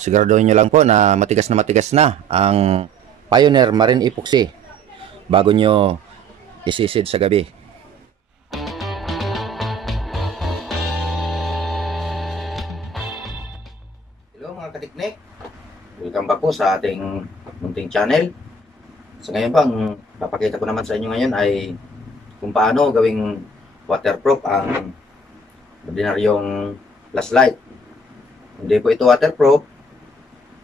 Siguraduhin nyo lang po na matigas na ang Pioneer Marine Epoxy bago nyo isisid sa gabi. Hello mga katiknik, welcome back po sa ating munting channel. So ngayon po, ang papakita ko naman sa inyo ngayon ay kung paano gawing waterproof ang ordinaryong flashlight. Hindi po ito waterproof,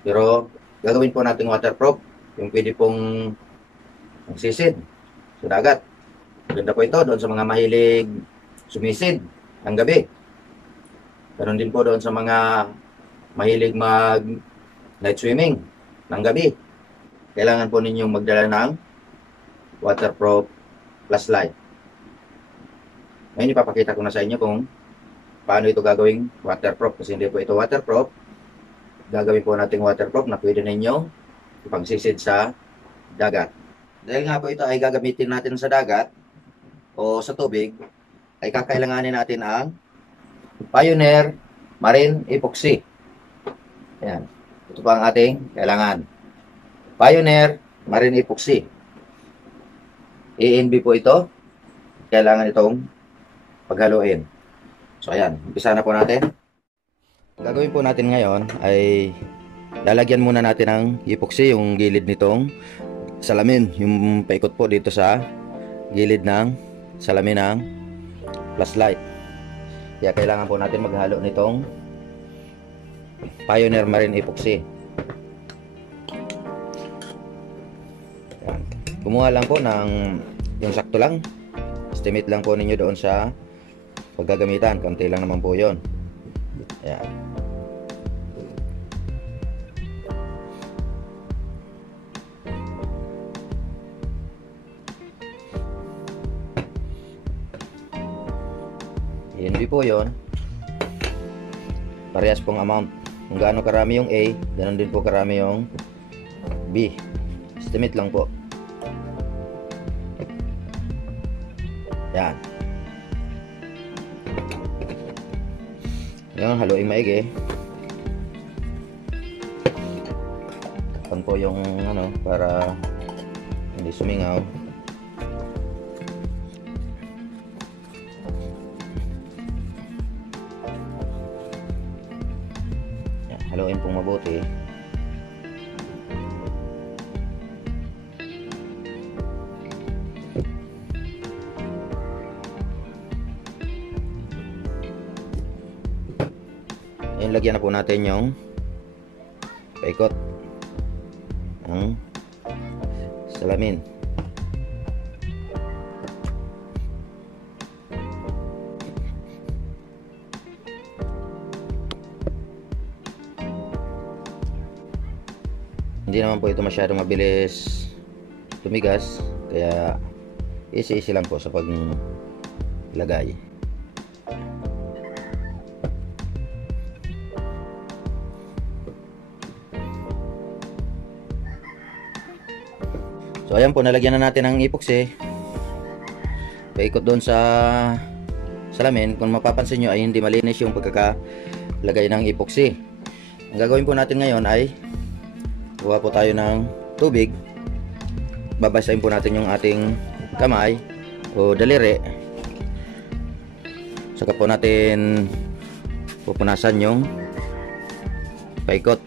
pero gagawin po natin waterproof yung pwede pong magsisid sa dagat. Ganda po ito doon sa mga mahilig sumisid ng gabi. Ganon din po doon sa mga mahilig mag night swimming ng gabi. Kailangan po ninyong magdala ng waterproof flashlight. Ngayon ipapakita ko na sa inyo kung paano ito gagawing waterproof, kasi hindi po ito waterproof. Gagawin po natin waterproof na pwede ninyong ipagsisid sa dagat. Dahil nga po ito ay gagamitin natin sa dagat o sa tubig, ay kakailanganin natin ang Pioneer Marine Epoxy. Ayan. Ito po ang ating kailangan. Pioneer Marine Epoxy. ENB po ito. Kailangan itong paghaluin. So ayan, umpisa na po natin. Gagawin po natin ngayon ay lalagyan muna natin ng epoxy yung gilid nitong salamin, yung paikot po dito sa gilid ng salamin ng flashlight. Kaya kailangan po natin maghalo nitong Pioneer Marine Epoxy. Ayan. Kumuha lang po ng yung sakto lang. Estimate lang po ninyo doon sa paggagamitan. Konti lang naman po yun. Ayan. ENB po yun. Parehas pong amount. Kung gaano karami yung A, ganoon din po karami yung B. Estimate lang po. Yan. Yan, haluin maigi. Takpan po yung ano para hindi sumingaw. Yan, haluin pong mabuti. Ayan, lagyan na po natin yung paikot ng salamin. Hindi naman po ito masyadong mabilis tumigas, kaya easy lang po sa paglagay. So ayan po, nalagyan na natin ng epoxy. Paikot doon sa salamin. Kung mapapansin nyo ay hindi malinis yung pagkakalagay ng epoxy. Ang gagawin po natin ngayon ay kuha po tayo ng tubig. Babasahin po natin yung ating kamay o daliri. Saka po natin pupunasan yung paikot.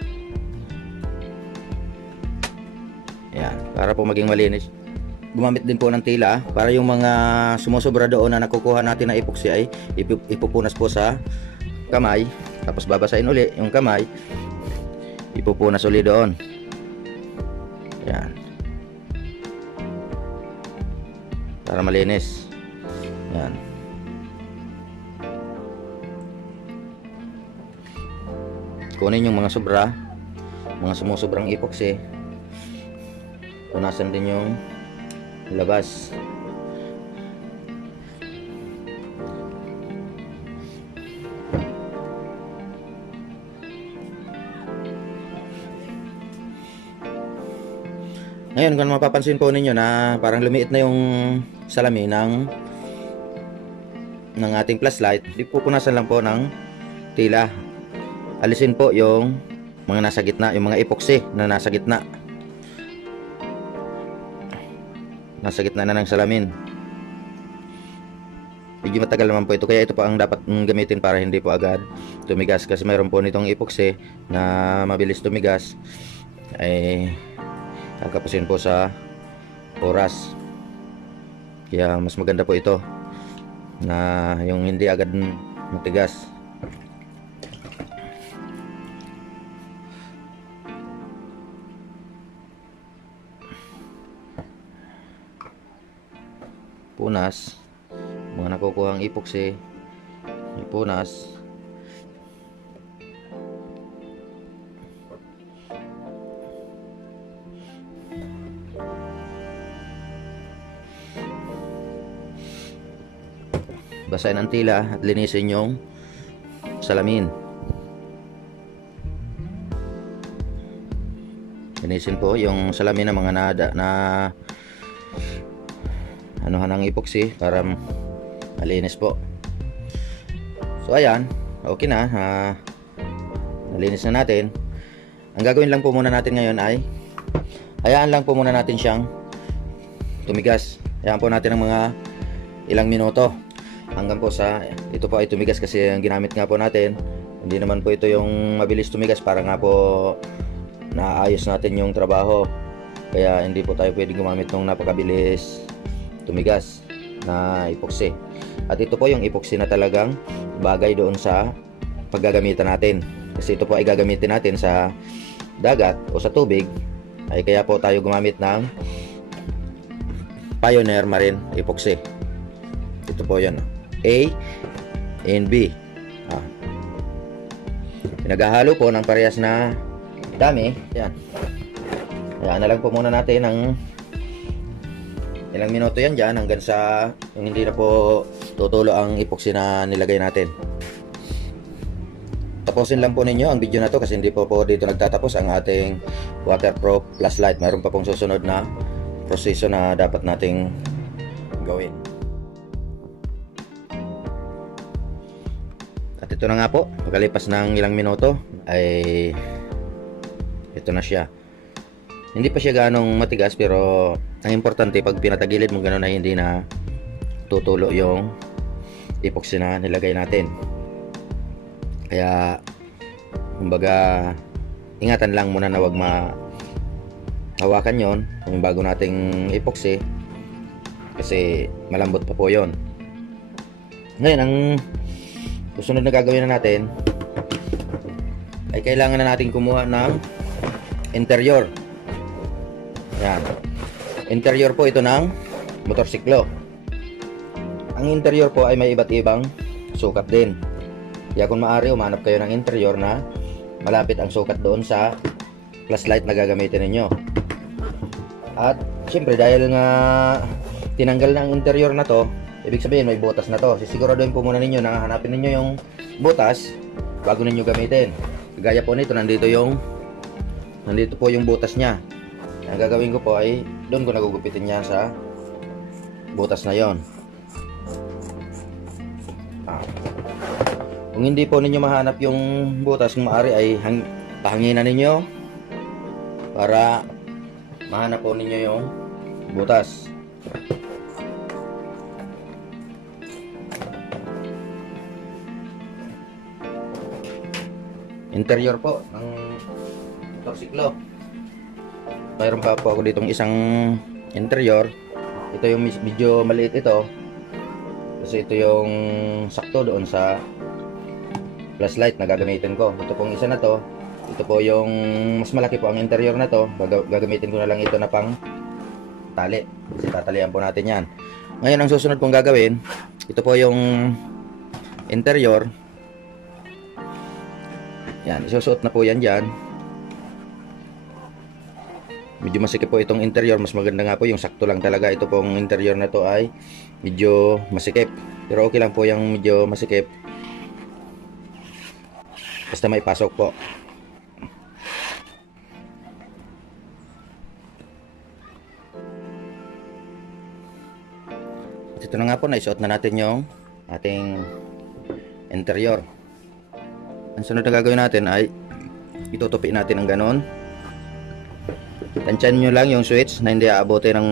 Ayan, para po maging malinis. Gumamit din po ng tila para yung mga sumusobra doon na nakukuha natin na epoxy ay ipupunas po sa kamay. Tapos babasahin uli yung kamay, ipupunas uli doon. Ayan, para malinis. Ayan. Kunin yung mga sobra, mga sumusobrang epoxy. Punasan din yung labas. Ngayon, kung mapapansin po ninyo na parang lumiit na yung salamin ng ating flashlight, pupunasan lang po ng tila. Alisin po yung mga nasa gitna, yung mga epoxy na nasa gitna. Nasa gitna na ng salamin. Medyo matagal naman po ito, kaya ito pa ang dapat gamitin para hindi po agad tumigas, kasi mayroon po nitong epoxy na mabilis tumigas, ay kakapusin po sa oras. Kaya mas maganda po ito na yung hindi agad matigas. Punas, mga nakukuha ang epoxy, ipunas. Basahin ang tila at linisin yung salamin. Linisin po yung salamin ng mga anuhan ng epoxy para malinis po. So ayan, okay na. Nalinis na natin. Ang gagawin lang po muna natin ngayon ay hayaan lang po muna natin siyang tumigas. Hayaan po natin ng mga ilang minuto hanggang po sa ito po ay tumigas, kasi ang ginamit nga po natin hindi naman po ito yung mabilis tumigas, para nga po naayos natin yung trabaho. Kaya hindi po tayo pwedeng gumamit ng napakabilis tumigas na epoxy. At ito po yung epoxy na talagang bagay doon sa paggagamitan natin, kasi ito po ay gagamitin natin sa dagat o sa tubig, ay kaya po tayo gumamit ng Pioneer Marine Epoxy. Ito po yan, A and B. Pinaghahalo po ng parehas na dami. Yan. Hayaan na lang po muna natin ng ilang minuto yan dyan, hanggang sa yung hindi na po tutulo ang epoxy na nilagay natin. Tapusin lang po ninyo ang video na to, kasi hindi po dito nagtatapos ang ating waterproof flashlight. Mayroon pa pong susunod na proseso na dapat nating gawin. At ito na nga po, pagkalipas ng ilang minuto ay ito na siya. Hindi pa siya ganong matigas, pero ang importante pag pinatagilid mo gano'n ay hindi na tutulo yung epoxy na nilagay natin. Kaya kumbaga ingatan lang muna na wag hawakan yon kung bago nating epoxy, kasi malambot pa po yon. Ngayon ang susunod na gagawin na natin ay kailangan na natin kumuha ng interior. Yan. Interior po ito ng motorsiklo. Ang interior po ay may iba't ibang sukat din. Kaya kung maaari, umanap kayo ng interior na malapit ang sukat doon sa flashlight na gagamitin ninyo. At syempre, dahil nga tinanggal na ang interior na to, ibig sabihin may butas na to. Sisiguraduhin po muna ninyo na hanapin ninyo yung butas bago ninyo gamitin. Gaya po nito, nandito po yung butas niya. Ang gagawin ko po ay doon ko nagugupitin niya sa butas na yon. Kung hindi po ninyo mahanap yung butas, kung maaari ay pahanginan ninyo para mahanap po ninyo yung butas. Interior po ng motorsiklo. Mayroon pa po ako ditong isang interior. Ito yung medyo maliit ito, kasi ito yung sakto doon sa flashlight na gagamitin ko. Ito pong isa na to, ito po yung mas malaki po ang interior na to. Gagamitin ko na lang ito na pang tali, kasi tatalian po natin yan. Ngayon ang susunod kong gagawin, ito po yung interior. Yan, isusuot na po yan dyan. Medyo masikip po itong interior. Mas maganda nga po yung sakto lang talaga. Ito pong interior na to ay medyo masikip, pero okay lang po yung medyo masikip, basta may pasok po. At ito na nga po, naisuot na natin yung ating interior. Ang sunod na gagawin natin ay itutupi natin ng ganon. Tansyan nyo lang yung switch na hindi aabote ng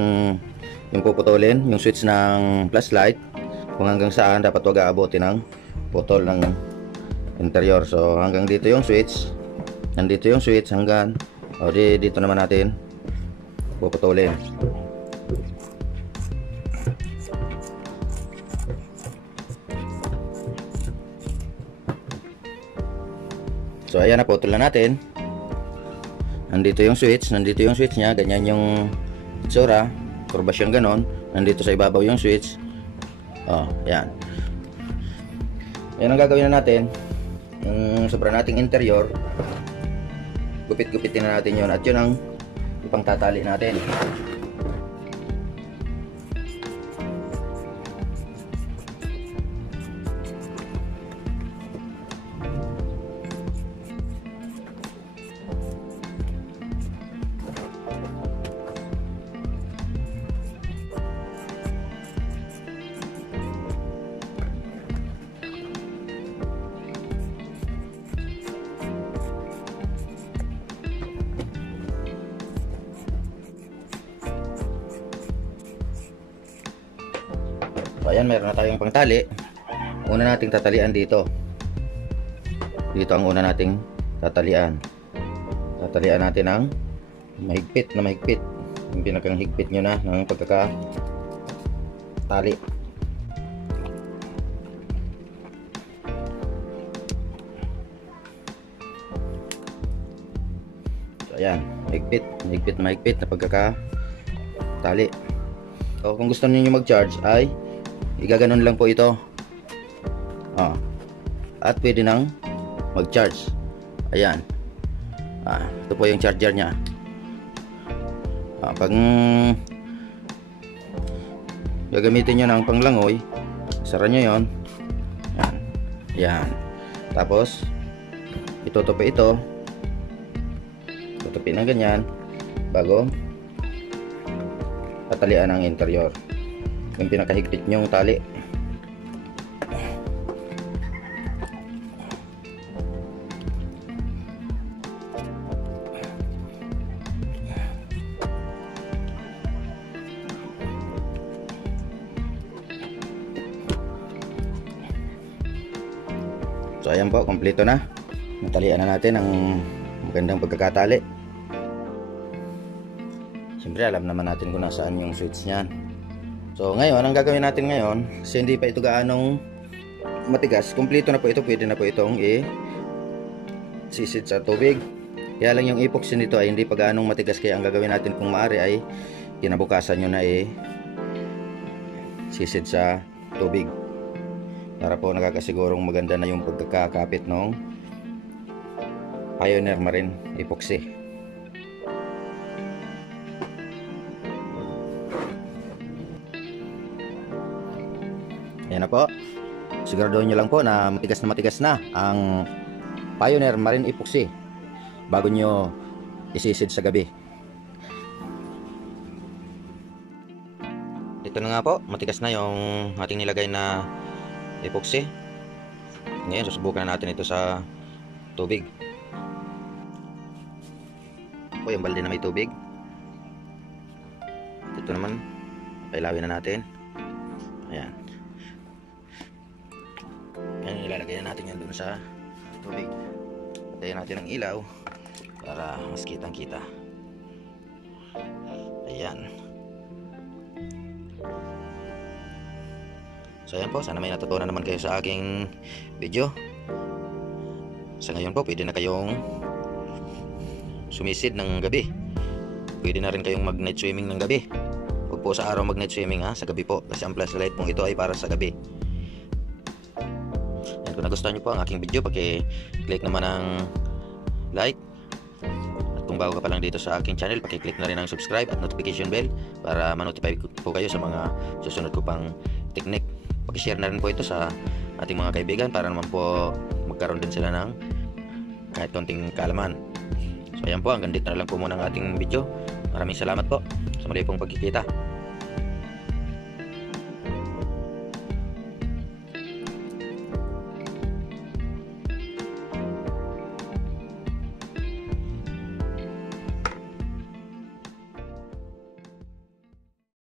yung puputulin, yung switch ng flashlight kung hanggang saan dapat wag aabote ng putol ng interior. So hanggang dito yung switch, nandito yung switch hanggang dito naman natin puputulin. So ayan, naputol na natin. Nandito yung switch niya, ganyan yung itsura, kurba siyang ganon. Nandito sa ibabaw yung switch. Ayan. Ayan ang gagawin na natin. Yung sobra nating interior, gupit-gupitin na natin yun, at yun ang ipangtatali natin. So ayan, meron na tayong pangtali. Una nating tatalian dito. Dito ang una nating tatalian. Tatalian natin ang mahigpit na mahigpit. Yung pinakang higpit nyo na ng pagkakatali. So ayan, mahigpit na pagkakatali. So kung gusto niyo mag-charge ay igaganon lang po ito. At pwede nang mag-charge. Ayan. Ito po yung charger nya. Pag gagamitin nyo ng panglangoy, sara nyo yon. Ayan. Ayan. Tapos itutupi ito. Tutupi na ganyan bago tatalian ang interior, yung pinakahigpit nyong tali. So ayan po, kompleto na. Natalian na natin ang magandang pagkakatali. Siyempre alam naman natin kung nasaan yung switch niyan. So ngayon, ang gagawin natin ngayon, kasi hindi pa ito gaanong matigas, kompleto na po ito, pwede na po itong sisid sa tubig. Kaya lang yung epoxy nito ay hindi pa gaanong matigas, kaya ang gagawin natin kung maaari ay kinabukasan nyo na sisid sa tubig, para po nakakasigurong maganda na yung pagkakapit ng Pioneer Marine epoxy. Ayan na po. Siguraduhin nyo lang po na matigas na ang Pioneer Marine epoxy bago nyo isisid sa gabi. Dito na nga po, matigas na yung ating nilagay na epoxy. Ngayon susubukan na natin ito sa tubig. Po yung balde na may tubig. Dito naman pailawin na natin. Ayan. Ayan, ilalagay na natin yan dun sa tubig. Patayin natin ang ilaw para mas kitang kita. Ayan. So ayan po, sana may natutunan naman kayo sa aking video. Sa ngayon po, pwede na kayong sumisid ng gabi. Pwede na rin kayong mag night swimming ng gabi. Huwag po sa araw mag night swimming, sa gabi po, kasi ang flashlight pong ito ay para sa gabi. Yan, kung nagustuhan nyo po ang aking video, paki-click naman ang like. At kung bago ka pa lang dito sa aking channel, paki-click na rin ang subscribe at notification bell para ma-notify po kayo sa mga susunod ko pang technique. Paki-share na rin po ito sa ating mga kaibigan para naman po magkaroon din sila ng kahit konting kaalaman. So ayan po, hanggang dito na lang po muna ang ating video. Maraming salamat po sa muli pong pagkikita.